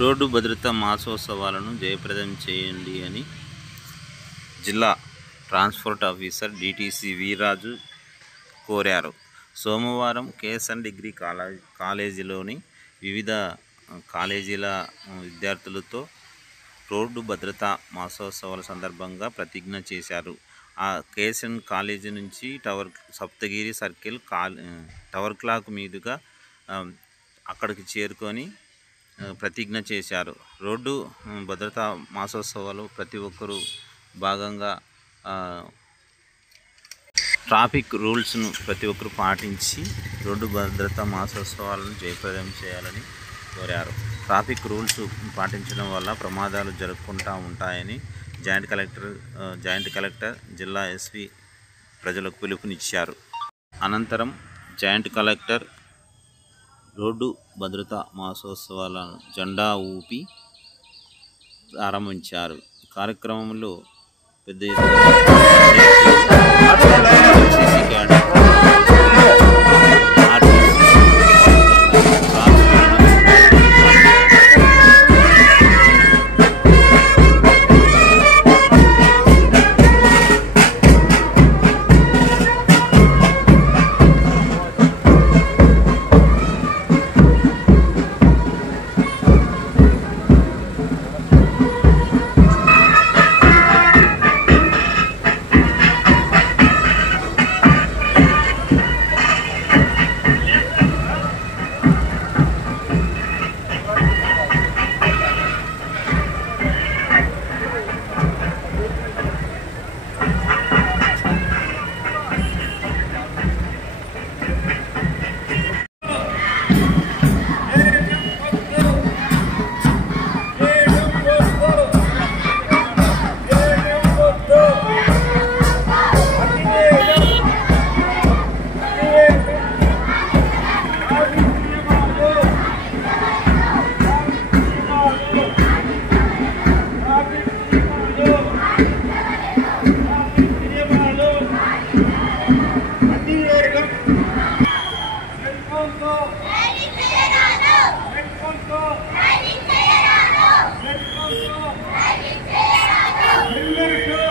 Road భద్రతా మాసోత్సవాలను జయప్రదం చేయండి అని జిల్లా ట్రాన్స్పోర్ట్ ఆఫీసర్ డిటిసి వీర్రాజు కోరారు. సోమవారం కేఎస్ఎన్ డిగ్రీ కాలేజీలోని వివిధ కాలేజీల విద్యార్థులతో రోడ్డు భద్రతా మాసోత్సవాల సందర్భంగా ప్రతిజ్ఞ చేశారు. ఆ కేఎస్ఎన్ కాలేజీ నుంచి సప్తగిరి సర్కిల్ టవర్ క్లాక్ మీదుగా అక్కడికి చేరుకొని ప్రతిజ్ఞ చేశారు. రోడ్డు భద్రతా మాసోత్సవాలు ప్రతి ఒక్కరూ భాగంగా ట్రాఫిక్ రూల్స్ను ప్రతి ఒక్కరు పాటించి రోడ్డు భద్రతా మాసోత్సవాలను జయప్రదం చేయాలని కోరారు. ట్రాఫిక్ రూల్స్ పాటించడం వల్ల ప్రమాదాలు జరగకుండా ఉంటాయని జాయింట్ కలెక్టర్ జిల్లా ఎస్పీ ప్రజలకు పిలుపునిచ్చారు. అనంతరం జాయింట్ కలెక్టర్ రోడ్డు భద్రతా మాసోత్సవాలను జెండా ఊపి ప్రారంభించారు. కార్యక్రమంలో పెద్ద Let's go!